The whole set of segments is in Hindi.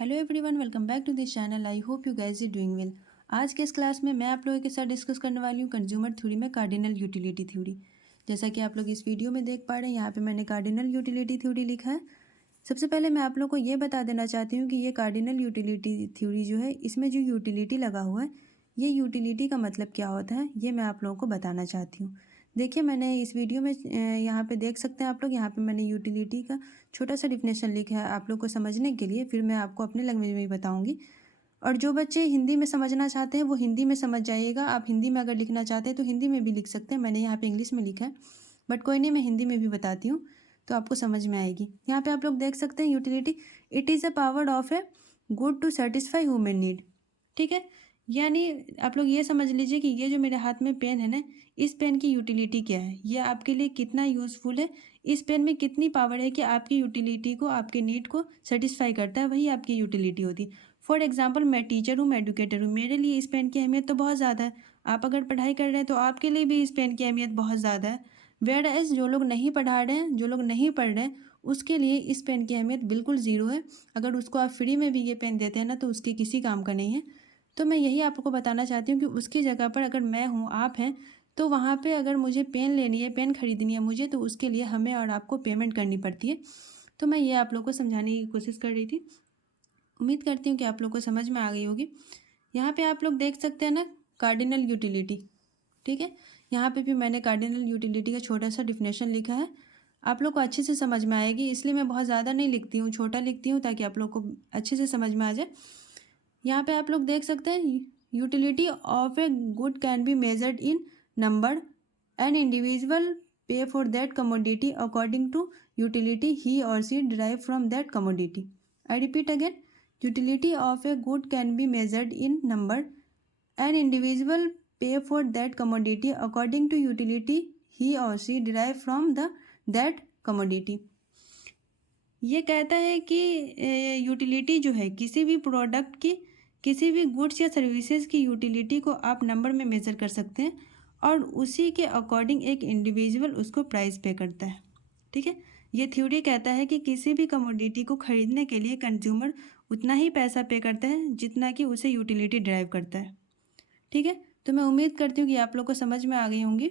Hello everyone, welcome back to this channel. I hope you guys are doing well. आज के इस क्लास में मैं आप लोगों के साथ डिस्कस करने वाली हूँ कंज्यूमर थ्योरी में कार्डिनल यूटिलिटी थ्योरी। जैसा कि आप लोग इस वीडियो में देख पा रहे हैं, यहाँ पे मैंने कार्डिनल यूटिलिटी थ्योरी लिखा है। सबसे पहले मैं आप लोग को ये बता देना चाहती हूँ कि ये कार्डिनल यूटिलिटी थ्योरी जो है, इसमें जो यूटिलिटी लगा हुआ है, ये यूटिलिटी का मतलब क्या होता है, ये मैं आप लोगों को बताना चाहती हूँ। देखिए, मैंने इस वीडियो में यहाँ पे देख सकते हैं आप लोग, यहाँ पे मैंने यूटिलिटी का छोटा सा डिफिनेशन लिखा है आप लोग को समझने के लिए। फिर मैं आपको अपने लैंग्वेज में ही बताऊँगी। और जो बच्चे हिंदी में समझना चाहते हैं वो हिंदी में समझ जाइएगा। आप हिंदी में अगर लिखना चाहते हैं तो हिंदी में भी लिख सकते हैं। मैंने यहाँ पे इंग्लिश में लिखा है, बट कोई नहीं, मैं हिंदी में भी बताती हूँ तो आपको समझ में आएगी। यहाँ पे आप लोग देख सकते हैं utility, it is a power of a good to satisfy human need. ठीक है, यानी आप लोग ये समझ लीजिए कि ये जो मेरे हाथ में पेन है ना, इस पेन की यूटिलिटी क्या है, ये आपके लिए कितना यूज़फुल है, इस पेन में कितनी पावर है कि आपकी यूटिलिटी को, आपके नीड को सेटिस्फाई करता है, वही आपकी यूटिलिटी होती है। फॉर एग्जाम्पल, मैं टीचर हूँ, मैं एडुकेटर हूँ, मेरे लिए इस पेन की अहमियत तो बहुत ज़्यादा है। आप अगर पढ़ाई कर रहे हैं तो आपके लिए भी इस पेन की अहमियत बहुत ज़्यादा है। वेयर एज जो लोग नहीं पढ़ा रहे हैं, जो लोग नहीं पढ़ रहे हैं, उसके लिए इस पेन की अहमियत बिल्कुल ज़ीरो है। अगर उसको आप फ्री में भी ये पेन देते हैं ना, तो उसके किसी काम का नहीं है। तो मैं यही आपको बताना चाहती हूँ कि उसकी जगह पर अगर मैं हूँ, आप हैं, तो वहाँ पे अगर मुझे पेन लेनी है, पेन खरीदनी है मुझे, तो उसके लिए हमें और आपको पेमेंट करनी पड़ती है। तो मैं ये आप लोग को समझाने की कोशिश कर रही थी। उम्मीद करती हूँ कि आप लोग को समझ में आ गई होगी। यहाँ पे आप लोग देख सकते हैं ना, कार्डिनल यूटिलिटी। ठीक है, यहाँ पे भी मैंने कार्डिनल यूटिलिटी का छोटा सा डिफिनेशन लिखा है। आप लोग को अच्छे से समझ में आएगी, इसलिए मैं बहुत ज़्यादा नहीं लिखती हूँ, छोटा लिखती हूँ ताकि आप लोग को अच्छे से समझ में आ जाए। यहाँ पे आप लोग देख सकते हैं, utility of a good can be measured in number an individual pay for that commodity according to utility he or she derive from that commodity. I repeat again, utility of a good can be measured in number. An individual pay for that commodity according to utility he or she derive from that commodity. ये कहता है कि यूटिलिटी जो है किसी भी प्रोडक्ट की, किसी भी गुड्स या सर्विसेज की यूटिलिटी को आप नंबर में मेज़र कर सकते हैं और उसी के अकॉर्डिंग एक इंडिविजुअल उसको प्राइस पे करता है। ठीक है, ये थ्योरी कहता है कि किसी भी कमोडिटी को खरीदने के लिए कंज्यूमर उतना ही पैसा पे करता है जितना कि उसे यूटिलिटी ड्राइव करता है। ठीक है, तो मैं उम्मीद करती हूँ कि आप लोग को समझ में आ गई होंगी।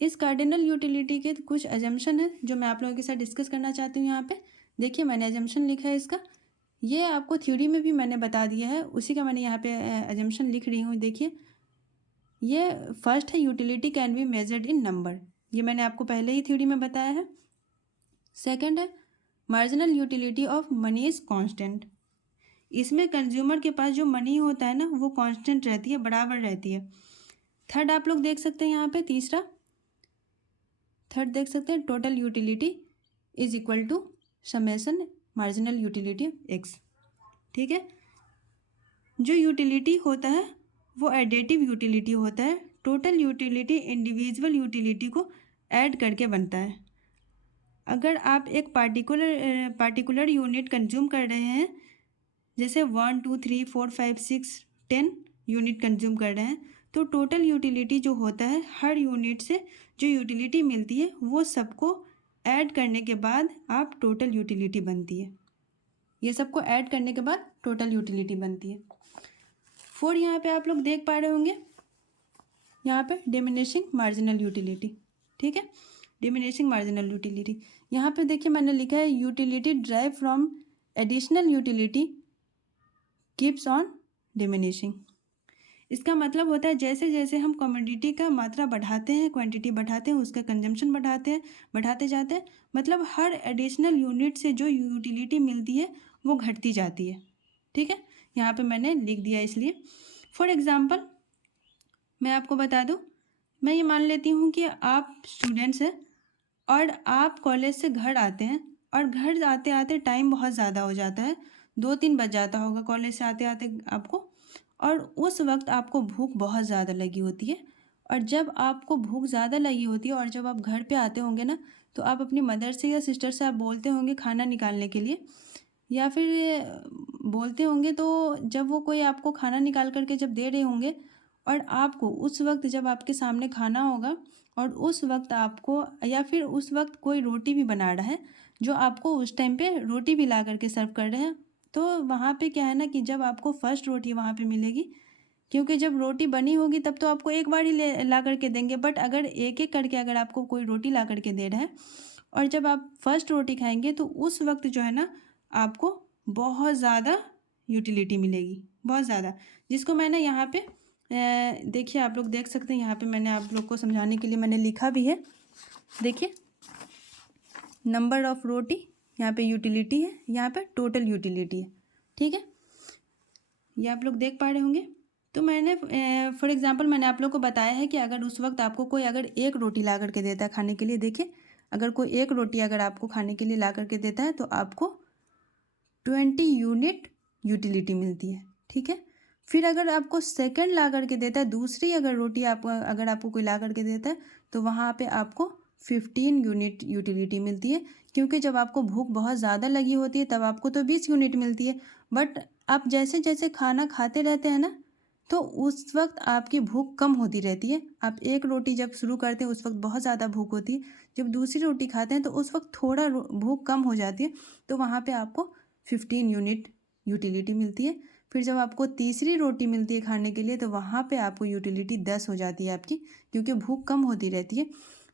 इस कार्डिनल यूटिलिटी के कुछ एजम्पशन है जो मैं आप लोगों के साथ डिस्कस करना चाहती हूँ। यहाँ पे देखिए, मैंने एजम्पशन लिखा है इसका, ये आपको थ्योरी में भी मैंने बता दिया है, उसी का मैंने यहाँ पे एजम्पशन लिख रही हूँ। देखिए, ये फर्स्ट है, utility can be measured in number, ये मैंने आपको पहले ही थ्योरी में बताया है। सेकंड है, marginal utility of money is constant, इसमें कंज्यूमर के पास जो मनी होता है ना, वो कांस्टेंट रहती है, बराबर रहती है। थर्ड आप लोग देख सकते हैं यहाँ पे, थर्ड देख सकते हैं, total utility is equal to summation marginal utility x. ठीक है, जो यूटिलिटी होता है वो एडेटिव यूटिलिटी होता है। टोटल यूटिलिटी इंडिविजुअल यूटिलिटी को ऐड करके बनता है। अगर आप एक पार्टिकुलर यूनिट कंज्यूम कर रहे हैं, जैसे 1 2 3 4 5 6 10 यूनिट कंज्यूम कर रहे हैं, तो टोटल यूटिलिटी जो होता है, हर यूनिट से जो यूटिलिटी मिलती है वो सबको ऐड करने के बाद आप टोटल यूटिलिटी बनती है। ये सबको ऐड करने के बाद टोटल यूटिलिटी बनती है। फोर, यहाँ पे आप लोग देख पा रहे होंगे, यहाँ पे डिमिनिशिंग मार्जिनल यूटिलिटी। ठीक है, डिमिनिशिंग मार्जिनल यूटिलिटी, यहाँ पे देखिए मैंने लिखा है, utility drive from additional utility keeps on diminishing. इसका मतलब होता है जैसे जैसे हम कमोडिटी का मात्रा बढ़ाते हैं, क्वांटिटी बढ़ाते हैं, उसका कंजम्पशन बढ़ाते जाते हैं, मतलब हर एडिशनल यूनिट से जो यूटिलिटी मिलती है वो घटती जाती है। ठीक है, यहाँ पे मैंने लिख दिया इसलिए। फॉर एग्जांपल मैं आपको बता दूँ, मैं ये मान लेती हूँ कि आप स्टूडेंट्स हैं और आप कॉलेज से घर आते हैं, और घर आते आते टाइम बहुत ज़्यादा हो जाता है, 2-3 बज जाता होगा कॉलेज से आते आते आपको, और उस वक्त आपको भूख बहुत ज़्यादा लगी होती है। और जब आपको भूख ज़्यादा लगी होती है और जब आप घर पे आते होंगे ना, तो आप अपनी मदर से या सिस्टर से आप बोलते होंगे खाना निकालने के लिए, या फिर बोलते होंगे, तो जब वो कोई आपको खाना निकाल करके जब दे रहे होंगे और आपको उस वक्त जब आपके सामने खाना होगा और उस वक्त आपको, या फिर उस वक्त कोई रोटी भी बना रहा है जो आपको उस टाइम पे रोटी भी ला करके सर्व कर रहे हैं, तो वहाँ पे क्या है ना कि जब आपको फर्स्ट रोटी वहाँ पे मिलेगी, क्योंकि जब रोटी बनी होगी तब तो आपको एक बार ही ला करके देंगे, बट अगर एक एक करके अगर आपको कोई रोटी ला करके दे रहा है और जब आप फर्स्ट रोटी खाएंगे तो उस वक्त जो है ना आपको बहुत ज़्यादा यूटिलिटी मिलेगी, बहुत ज़्यादा, जिसको मैंने यहाँ पे देखिए आप लोग देख सकते हैं, यहाँ पे मैंने आप लोग को समझाने के लिए मैंने लिखा भी है। देखिए नंबर ऑफ रोटी, यहाँ पे यूटिलिटी है, यहाँ पे टोटल यूटिलिटी है, ठीक है, ये आप लोग देख पा रहे होंगे। तो मैंने फॉर एग्जांपल मैंने आप लोग को बताया है कि अगर उस वक्त आपको कोई अगर एक रोटी ला करके देता है खाने के लिए, देखिए अगर कोई एक रोटी अगर आपको खाने के लिए ला करके देता है तो आपको 20 यूनिट यूटिलिटी मिलती है, ठीक है। फिर अगर आपको सेकंड ला करके देता है, दूसरी अगर रोटी आप अगर आपको कोई ला करके देता है तो वहाँ पे आपको 15 यूनिट यूटिलिटी मिलती है, क्योंकि जब आपको भूख बहुत ज़्यादा लगी होती है तब आपको तो 20 यूनिट मिलती है, बट आप जैसे जैसे खाना खाते रहते हैं ना तो उस वक्त आपकी भूख कम होती रहती है। आप एक रोटी जब शुरू करते हैं उस वक्त बहुत ज़्यादा भूख होती है, जब दूसरी रोटी खाते हैं तो उस वक्त थोड़ा भूख कम हो जाती है, तो वहाँ पे आपको 15 यूनिट यूटिलिटी मिलती है। फिर जब आपको तीसरी रोटी मिलती है खाने के लिए तो वहाँ पे आपको यूटिलिटी 10 हो जाती है आपकी, क्योंकि भूख कम होती रहती है।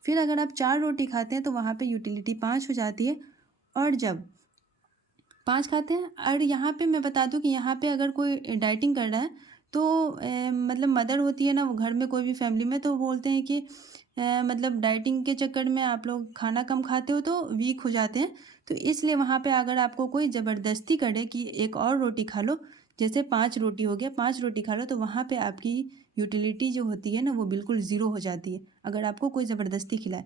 फिर अगर आप 4 रोटी खाते हैं तो वहाँ पे यूटिलिटी 5 हो जाती है, और जब 5 खाते हैं, और यहाँ पे मैं बता दूँ कि यहाँ पे अगर कोई डाइटिंग कर रहा है तो मतलब मदर होती है ना वो घर में कोई भी फैमिली में, तो बोलते हैं कि मतलब डाइटिंग के चक्कर में आप लोग खाना कम खाते हो तो वीक हो जाते हैं, तो इसलिए वहाँ पे अगर आपको कोई ज़बरदस्ती करे कि एक और रोटी खा लो, जैसे 5 रोटी हो गया, 5 रोटी खा लो, तो वहाँ पे आपकी यूटिलिटी जो होती है ना वो बिल्कुल ज़ीरो हो जाती है अगर आपको कोई ज़बरदस्ती खिलाए।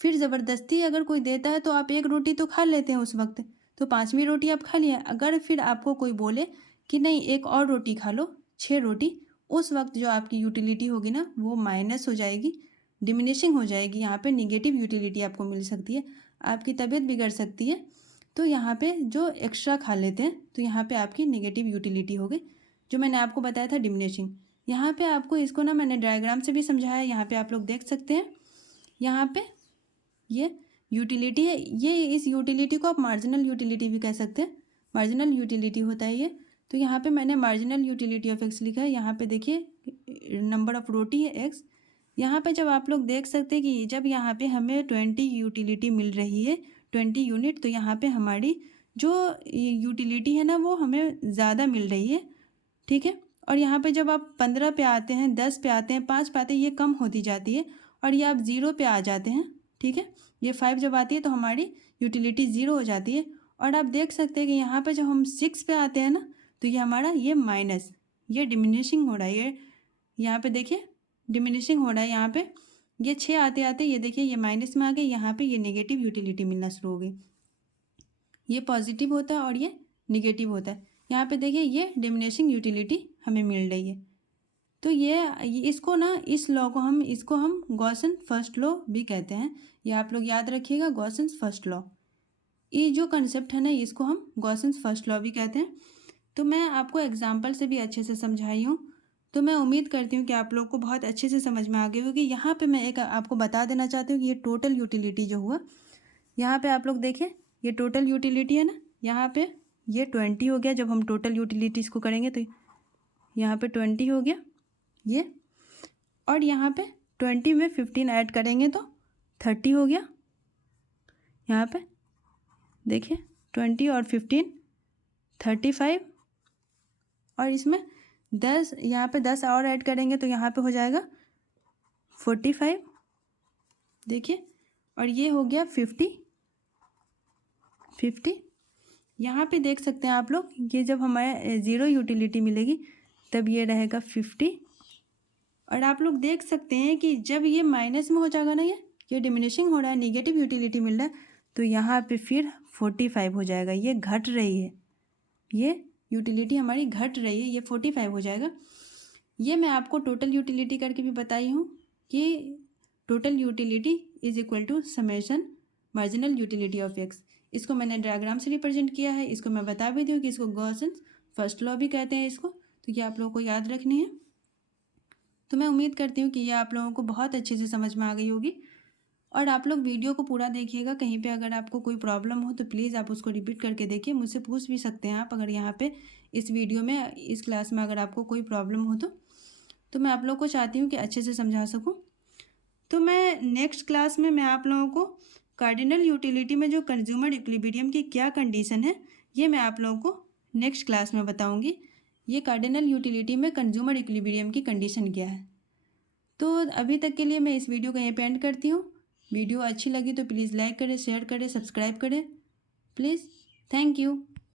फिर ज़बरदस्ती अगर कोई देता है तो आप एक रोटी तो खा लेते हैं उस वक्त, तो 5वीं रोटी आप खा लिए। अगर फिर आपको कोई बोले कि नहीं एक और रोटी खा लो, 6 रोटी, उस वक्त जो आपकी यूटिलिटी होगी ना वो माइनस हो जाएगी, डिमिनिशिंग हो जाएगी, यहाँ पे निगेटिव यूटिलिटी आपको मिल सकती है, आपकी तबीयत बिगड़ सकती है। तो यहाँ पे जो एक्स्ट्रा खा लेते हैं तो यहाँ पे आपकी निगेटिव यूटिलिटी हो गई, जो मैंने आपको बताया था डिमिनिशिंग। यहाँ पे आपको इसको ना मैंने डायग्राम से भी समझाया है, यहाँ पे आप लोग देख सकते हैं। यहाँ पे ये यूटिलिटी है, ये इस यूटिलिटी को आप मार्जिनल यूटिलिटी भी कह सकते हैं, मार्जिनल यूटिलिटी होता है ये। तो यहाँ पे मैंने मार्जिनल यूटिलिटी ऑफ एक्स लिखा है, यहाँ पे देखिए नंबर ऑफ रोटी है एक्स। यहाँ पे जब आप लोग देख सकते हैं कि जब यहाँ पे हमें 20 यूटिलिटी मिल रही है, 20 यूनिट, तो यहाँ पे हमारी जो यूटिलिटी है ना वो हमें ज़्यादा मिल रही है, ठीक है। और यहाँ पे जब आप 15 पे आते हैं, 10 पे आते हैं, 5 पे आते हैं, ये कम होती जाती है, और ये आप 0 पे आ जाते हैं, ठीक है। ये 5 जब आती है तो हमारी यूटिलिटी 0 हो जाती है, और आप देख सकते हैं कि यहाँ पे जब हम 6 पे आते हैं ना तो ये हमारा ये माइनस, ये डिमिनिशिंग हो रहा है, ये यहाँ पे देखिए डिमिनिशिंग हो रहा है, यहाँ पे ये 6 आते आते ये देखिए ये माइनस में आ गए, यहाँ पे ये नेगेटिव यूटिलिटी मिलना शुरू हो गई। ये पॉजिटिव होता है और ये निगेटिव होता है, यहाँ पे देखिए ये डिमिनिशिंग यूटिलिटी हमें मिल रही है। तो ये इसको ना इस लॉ को हम गॉसन फर्स्ट लॉ भी कहते हैं, ये आप लोग याद रखिएगा, गॉसन फर्स्ट लॉ, ये जो कंसेप्ट है ना इसको हम गॉसन फर्स्ट लॉ भी कहते हैं। तो मैं आपको एग्जांपल से भी अच्छे से समझाई हूँ, तो मैं उम्मीद करती हूँ कि आप लोग को बहुत अच्छे से समझ में आ गई होगी। यहाँ पे मैं एक आपको बता देना चाहती हूँ कि ये टोटल यूटिलिटी जो हुआ, यहाँ पे आप लोग देखें ये टोटल यूटिलिटी है ना, यहाँ पे ये 20 हो गया, जब हम टोटल यूटिलिटीज़ को करेंगे तो यहाँ पे 20 हो गया ये, और यहाँ पे 20 में 15 ऐड करेंगे तो 30 हो गया। यहाँ पे देखिए 20 और 15 35, और इसमें 10, यहाँ पे 10 और ऐड करेंगे तो यहाँ पे हो जाएगा 45, देखिए, और ये हो गया 50। यहाँ पे देख सकते हैं आप लोग, ये जब हमारे 0 यूटिलिटी मिलेगी तब ये रहेगा 50, और आप लोग देख सकते हैं कि जब ये माइनस में हो जाएगा ना, ये डिमिनिशिंग हो रहा है, निगेटिव यूटिलिटी मिल रहा है, तो यहाँ पे फिर 45 हो जाएगा, ये घट रही है, ये यूटिलिटी हमारी घट रही है, ये 45 हो जाएगा। ये मैं आपको टोटल यूटिलिटी करके भी बताई हूँ कि total utility is equal to summation marginal utility of x, इसको मैंने डायग्राम से रिप्रेजेंट किया है, इसको मैं बता भी दूँ कि इसको गॉसन फर्स्ट लॉ भी कहते हैं इसको, तो ये आप लोगों को याद रखनी है। तो मैं उम्मीद करती हूँ कि ये आप लोगों को बहुत अच्छे से समझ में आ गई होगी, और आप लोग वीडियो को पूरा देखिएगा। कहीं पे अगर आपको कोई प्रॉब्लम हो तो प्लीज़ आप उसको रिपीट करके देखिए। मुझसे पूछ भी सकते हैं आप, अगर यहाँ पे इस वीडियो में, इस क्लास में अगर आपको कोई प्रॉब्लम हो तो मैं आप लोग को चाहती हूँ कि अच्छे से समझा सकूँ। तो मैं नेक्स्ट क्लास में मैं आप लोगों को कार्डिनल यूटिलिटी में जो कंज्यूमर इक्विलिब्रियम की क्या कंडीशन है, ये मैं आप लोगों को नेक्स्ट क्लास में बताऊंगी। ये कार्डिनल यूटिलिटी में कंज्यूमर इक्विलिब्रियम की कंडीशन क्या है। तो अभी तक के लिए मैं इस वीडियो को यहीं पे एंड करती हूँ। वीडियो अच्छी लगी तो प्लीज़ लाइक करें, शेयर करें, सब्सक्राइब करें प्लीज़। Thank you.